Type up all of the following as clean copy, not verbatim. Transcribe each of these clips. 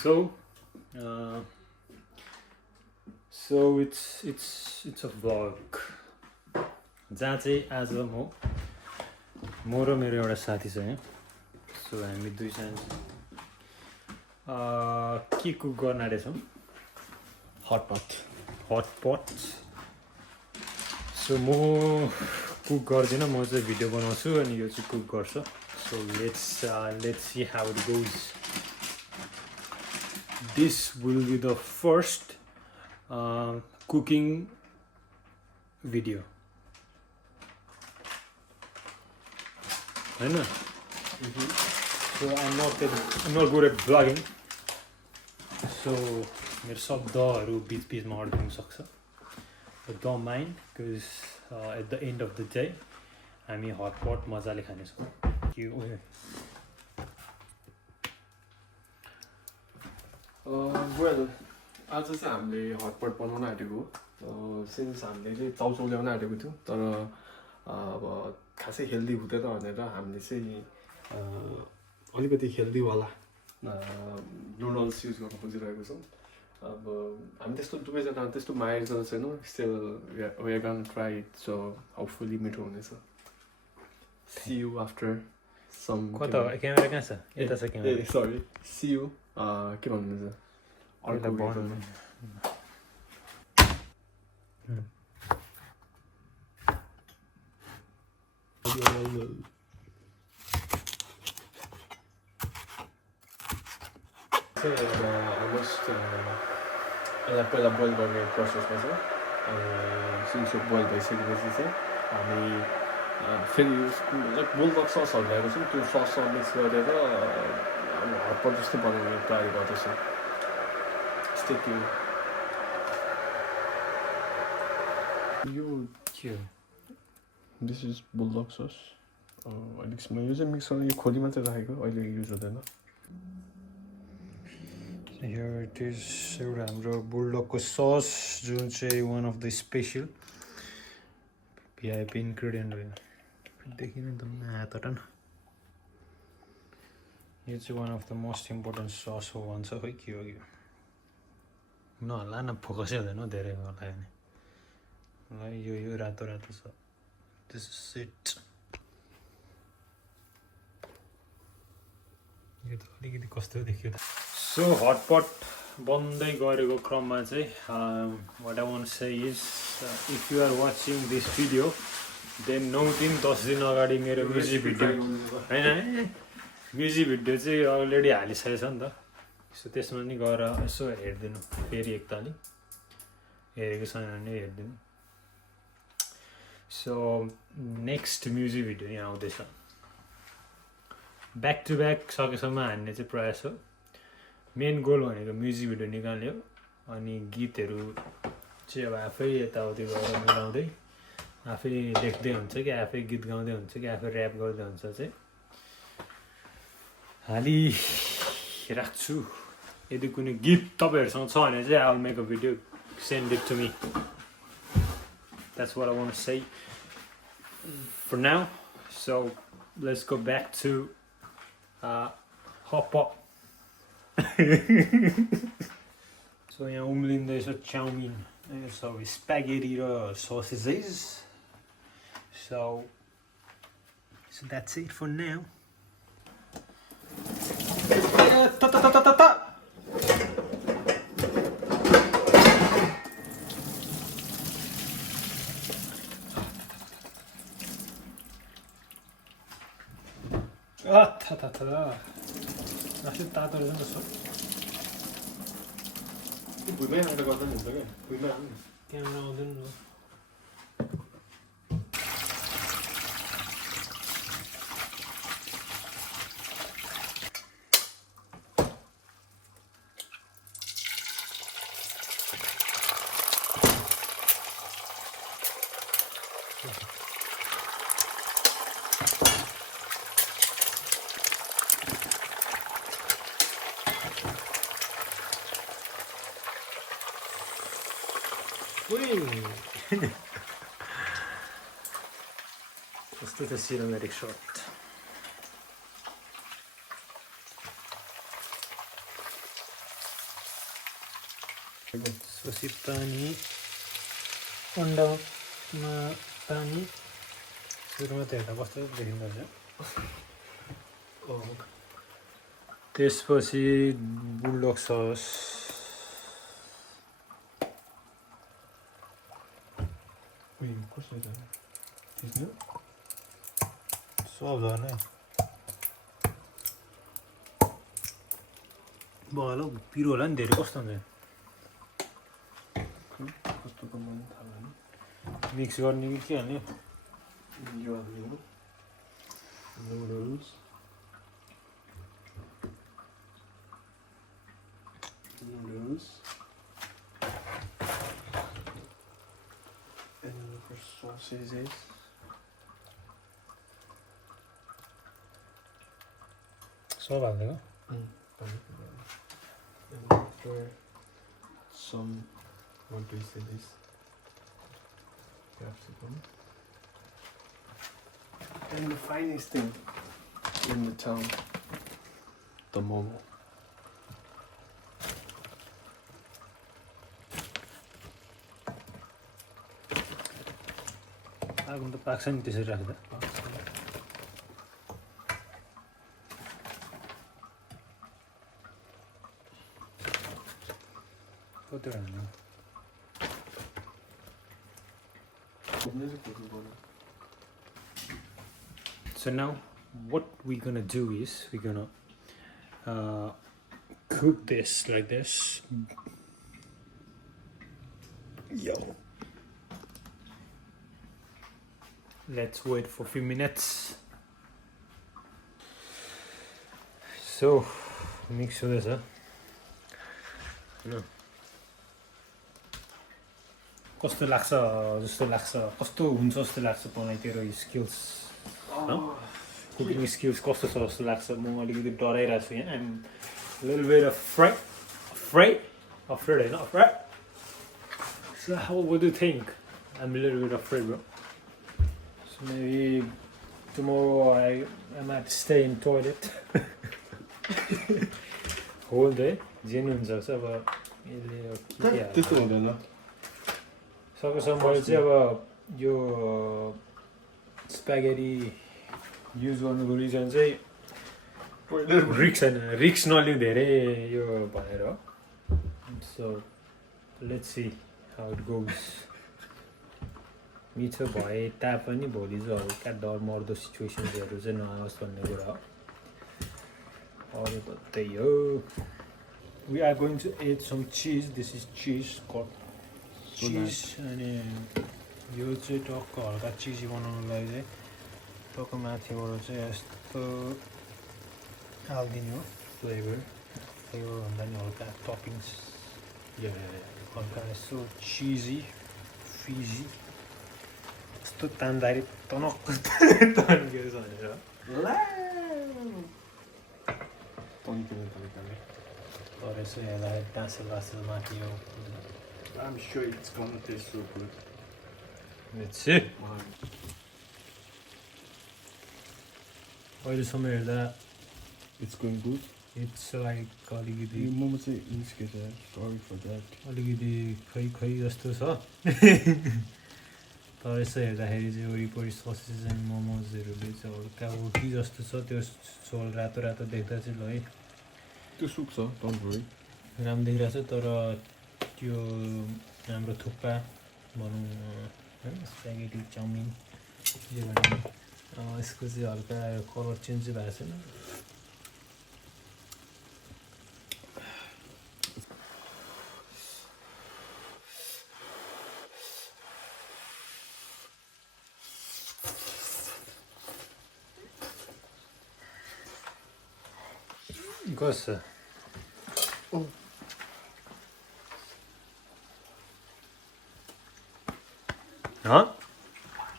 So, it's a vlog. जहाँ चाहिँ आज म र मेरो एउटा साथी छ यहाँ. सो हामी दुईजना के कुक गर्न आँटेछौँ. हटपट. सो म कुक गर्दिनँ, म चाहिँ भिडियो बनाउँछु अनि यो चाहिँ कुक गर्छ. So let's see how it goes. This will be the first cooking video. I know. So I'm not good at vlogging. So मेरो शब्दहरू बीच-बीचमा अड्किन सक्छ. But don't mind because at the end of the day हामी hotpot मजाले खानेछौँ. Well, आज चाहिँ हामीले हटपट बनाउन आँटेको हो. सिन्स हामीले चाहिँ चाउचाउ ल्याउन आँटेको थियौँ, तर अब खासै हेल्दी हुँदैन भनेर हामीले चाहिँ अलिकति हेल्दीवाला नुडल्स युज गर्न खोजिरहेको छौँ. अब हामी त्यस्तो दुवैजना त्यस्तो माहिर छैनौँ. Still we are gonna try it. So hopefully मिठो हुनेछ. See you after some. कता क्यामेरा कहाँ छ? यता छ क्यामेरा. Sorry, C you. के भन्नुहुन्छ? अर्को भन्नु. अलमोस्ट यसलाई पहिला बोइल गर्ने प्रोसेसमा छ. सिन्स यो बोइल भइसकेपछि चाहिँ हामी फेरि बुलडक ससहरू ल्याएको छौँ. त्यो सससँग मिक्स गरेर हटपट जस्तो बनाउने तयारी गर्दैछौँ. यो के हो? This is Buldak sauce. अलिक यो चाहिँ मिक्स गरेर यो खोलीमा चाहिँ राखेको, अहिले युज हुँदैन. Here it is. एउटा हाम्रो बुलडकको सस जुन चाहिँ one of the special VIP ingredient हो. देखिन त हात हटाउन. यो चाहिँ one of the most important sauce हो भन्छ. खोइ के हो यो? नहल्ला न, फोकसै हुँदैन धेरै हल्लायो भने. ल यो रातो रातो छ. This is it. यो त अलिकति कस्तो देखियो त. सो हटपट बन्दै गरेको क्रममा चाहिँ what I want say is if you are watching this video then 9-10 दिन अगाडि मेरो म्युजिक भिडियो होइन, म्युजिक भिडियो चाहिँ अलरेडी हालिसकेको छ नि त. सो त्यसमा नि गएर यसो हेरिदिनु फेरि एकतालि. हेरेको छैन भने हेरिदिनु. सो नेक्स्ट म्युजिक भिडियो यहाँ आउँदैछ. ब्याक टु ब्याक सकेसम्म हान्ने चाहिँ प्रयास हो. मेन गोल भनेको म्युजिक भिडियो निकाल्ने हो. अनि गीतहरू चाहिँ अब आफै यताउति गरेर मिलाउँदै आफै लेख्दै हुन्छ कि आफै गीत गाउँदै हुन्छ कि आफै ऱ्याप गर्दै हुन्छ चाहिँ हालिराख्छु. यदि कुनै गीत तपाईँहरूसँग छ भने चाहिँ I will make a video, send it to me. That's what I want to say for now. So let's go back to Hotpot. So यहाँ उम्लिँदैछ चाउमिन. So spaghetti र sausages. So that's it for now. Asli tato रहेछ नि so. भुइँमै आएर गर्दा नि हुन्छ क्या. भुइँमै आउनु. क्यामेरा आउँदैन न. Let's do the cinematic shot. त्यसपछि पानी अन्डामा पानी सुरुमा त हेर्दा कस्तो देखिँदो रहेछ त्यसपछि बुलडक सस कस्तो छ थिच्नु सब झन् है भयो पिरो होला नि धेरै कस्तो हुन्छ कस्तो मन थाहा भएन मिक्स गर्ने कि के हाल्ने यो हाल्ने हो noodles and for sausages सब हालिदिएको and for some what do you say this capsicum and the finest thing in the town the momo आगो त पाक्छ नि त्यसरी राख्दा कति हाल्नु So now what we're gonna do is we're gonna cook this like this. Yo. Let's wait for a few minutes. So mix this up. No. कस्तो लाग्छ जस्तो लाग्छ कस्तो हुन्छ जस्तो लाग्छ मलाई तेरो स्किल्स कुकिङ स्किल्स कस्तो छ जस्तो लाग्छ म अलिकति डराइरहेको छु यहाँ आइम लिटल बिट afraid होइन afraid so what do you think I'm a little bit afraid bro so maybe tomorrow I might stay in toilet whole day जे नि हुन्छ अब यसले त्यस्तो हुँदैन सकेसम्म मैले चाहिँ अब यो स्प्यागेटी युज गर्नुको रिजन चाहिँ रिक्स नलिउँ धेरै यो भनेर हो so let's see how it goes मिठो भए तापनि भोलि चाहिँ हल्का डर मर्दो सिचुएसन्सहरू चाहिँ नआओस् भन्ने कुरा हो अरू त त्यही हो we are going to add some चिज दिस इज चिज चिज अनि यो चाहिँ टक्क हल्का चिजी बनाउनुलाई चाहिँ टक्क माथिबाट चाहिँ यस्तो हालिदिने हो फ्लेभर भन्दा नि हल्का टपिङ्स हल्का यसो चिजी फिजी यस्तो तान्दाखेरि तनक्क तन्केको छ भनेर तर यसो हेर्दा डाँसेल माथि हो I'm sure it's gonna taste so good. Let's see. अहिलेसम्म हेर्दा It's going good. It's like अलिकति मोमो चाहिँ निस्केछ sorry for that. अलिकति खै जस्तो छ तर यसो हेर्दाखेरि चाहिँ वरिपरि ससेज एन्ड मोमोजहरूले चाहिँ हल्का उठी जस्तो छ त्यो झोल रातो रातो देख्दा चाहिँ ल है त्यो सुक्छ डोन्ट वरी राम्रो देखिरहेको छ तर त्यो हाम्रो थुक्पा भनौँ होइन स्प्यागेटी चाउमिन जे भनौँ यसको चाहिँ हल्का कलर चेन्ज चाहिँ भएको छैन कस्तो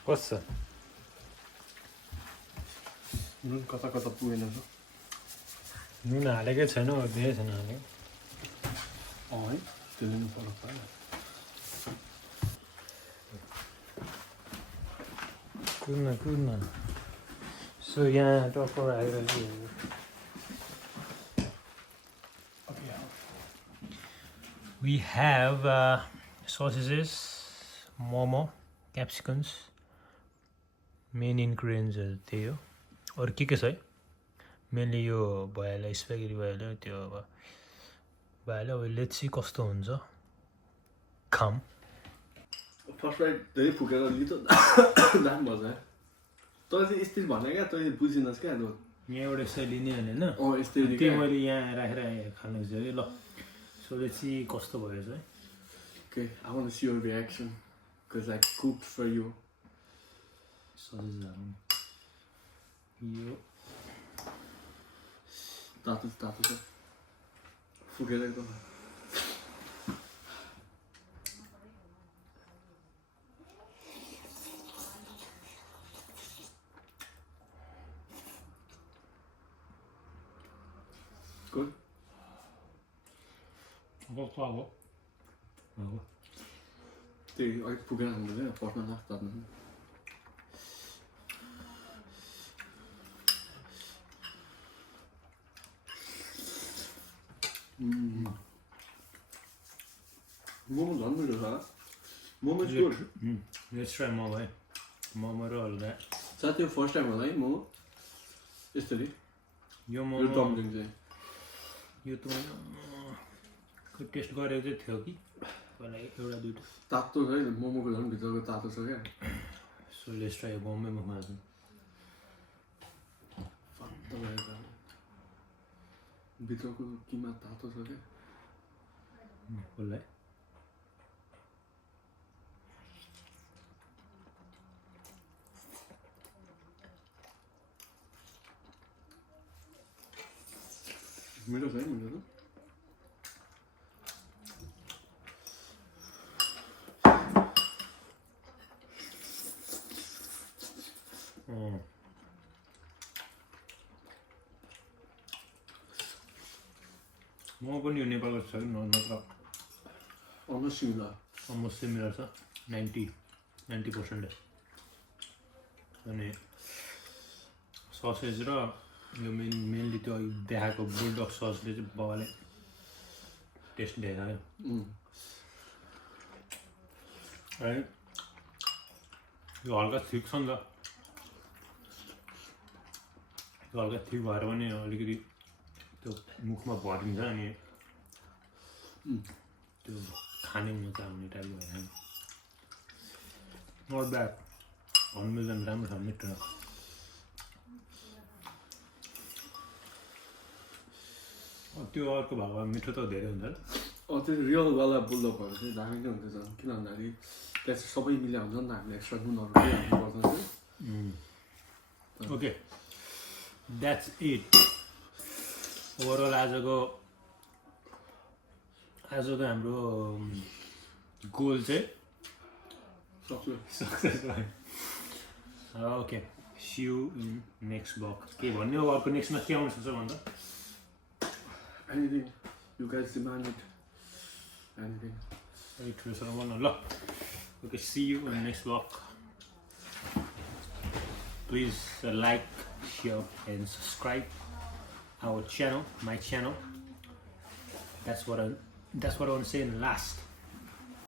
कस्तो नुन कता कता पुगेन त नुन हालेकै छैन धेरै छैन हालेको है त्यसले नि फरक पर्यो कुद्न सो यहाँ टक्कर आइरहेको We have sausages, momo, capsicums, main ingredients त्यही हो अरू के छ है मेनली यो भइहाल्यो स्प्यागेटी भइहाल्यो त्यो अब भइहाल्यो अब लेट्स सी कस्तो हुन्छ खाम फर्स्ट फ्राइड धेरै फुकेर लितो दाम मजा तँ चाहिँ यस्तै भने क्या तँ बुझिनस् क्या अब यहाँ एउटा यसरी लिने भने होइन यस्तै त्यो मैले यहाँ राखेर खानु चाहिँ ल सो लेट्स सी कस्तो भयो चाहिँ Okay, I want to see your reaction because I cooked for you. सजेजहरू यो तातो छ फुकेर एकदम Good. कस्तो अब त्यही अलिक फुकेर खानु चाहिँ पर्समा लाग्छ तात्नु मोमो झन् मिठो छ momo good let's try momo है मोमो र हल्का साथी यो फर्स्ट टाइम होला है मोमो यसरी यो यो मोमो डम्पलिङ चाहिँ यो त टेस्ट गरेको चाहिँ थियो कि पहिला एउटा दुइटा तातो छ है मोमोको झन् भित्रको तातो छ क्या सो लेट्स ट्राई मोमोमा खानु भित्रको किमा तातो छ क्या कसलाई मिठो छ है मिठो त मोमो पनि यो नेपालको छ कि नत्र अलमोस्ट सिमिलर छ 90% अनि ससेज र यो मेनली त्यो देखाएको बुलडक ससले चाहिँ बाबाले टेस्ट देखायो है यो हल्का थिक छ नि त यो हल्का थिक भएर पनि अलिकति त्यो मुखमा भरिन्छ अनि त्यो खाने मजा आउने टाइपको भएन नट ब्याड हन्मेजन राम्रो छ मिठो त्यो अर्को भएको मिठो त धेरै हुन्छ त्यो रियलवाला बुल्डकहरू चाहिँ दामी नै हुन्छ झन् किन भन्दाखेरि त्यहाँ चाहिँ सबै मिल्या हुन्छ नि त हामीले एक्स्ट्रा नुनहरू पनि हाल्नु पर्दैन ओके द्याट्स इट ओभरअल आजको हाम्रो गोल चाहिँ सक्सेस भयो okay see you in next blog के भन्ने हो अर्को नेक्स्टमा के आउनु सक्छ भन्दा Anything you guys demand it. Anything. Okay, see you in the next vlog. Please like, share, and subscribe our channel, my channel. That's what I want to say in the last.